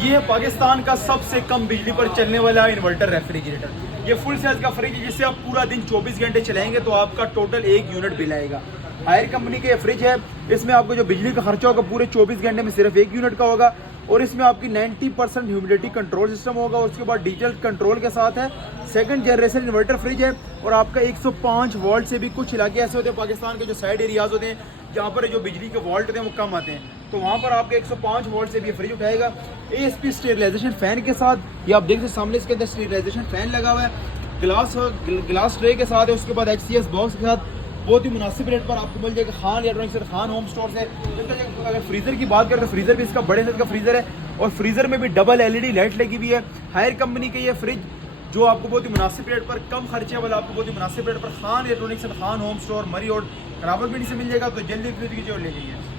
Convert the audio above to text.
ये है पाकिस्तान का सबसे कम बिजली पर चलने वाला इन्वर्टर रेफ्रिजरेटर। ये फुल साइज का फ्रिज है जिससे आप पूरा दिन 24 घंटे चलाएंगे तो आपका टोटल 1 यूनिट बिल आएगा। हायर कंपनी का ये फ्रिज है, इसमें आपको जो बिजली का खर्चा होगा पूरे 24 घंटे में सिर्फ 1 यूनिट का होगा और इसमें आपकी 90% ह्यूमिडिटी कंट्रोल सिस्टम होगा और उसके बाद डिजिटल कंट्रोल के साथ है। सेकंड जनरेशन इन्वर्टर फ्रिज है और आपका 105 वोल्ट से भी कुछ इलाके ऐसे होते हैं पाकिस्तान के जो साइड एरियाज होते हैं जहाँ पर जो बिजली के वोल्ट होते हैं वो कम आते हैं, तो वहाँ पर आपके 105 वोल्ट से भी फ्रिज उठाएगा। ASP स्टेरिलाइजेशन फैन के साथ ये आप देख सकते हैं, सामने इसके अंदर स्टेरिलाइजेशन फैन लगा हुआ है, ग्लास ट्रे के साथ है, उसके बाद HCS बॉक्स के साथ बहुत ही मुनासिब रेट पर आपको मिल जाएगा खान इलेक्ट्रॉनिक्स और खान होम स्टोर से। अगर फ्रीजर की बात करें तो फ्रीजर भी इसका बड़े साइज का फ्रीजर है और फ्रीजर में भी डबल LED लाइट लगी हुई है। हायर कंपनी के ये फ्रिज जो आपको बहुत ही मुनासिब रेट पर, कम खर्चे वाला आपको बहुत ही मुनासिब रेट पर खान इलेक्ट्रॉनिक्स और खान होम स्टोर मरी रोड रावलपिंडी से मिल जाएगा। तो जल्दी खरीद कीजिए और ले लीजिए।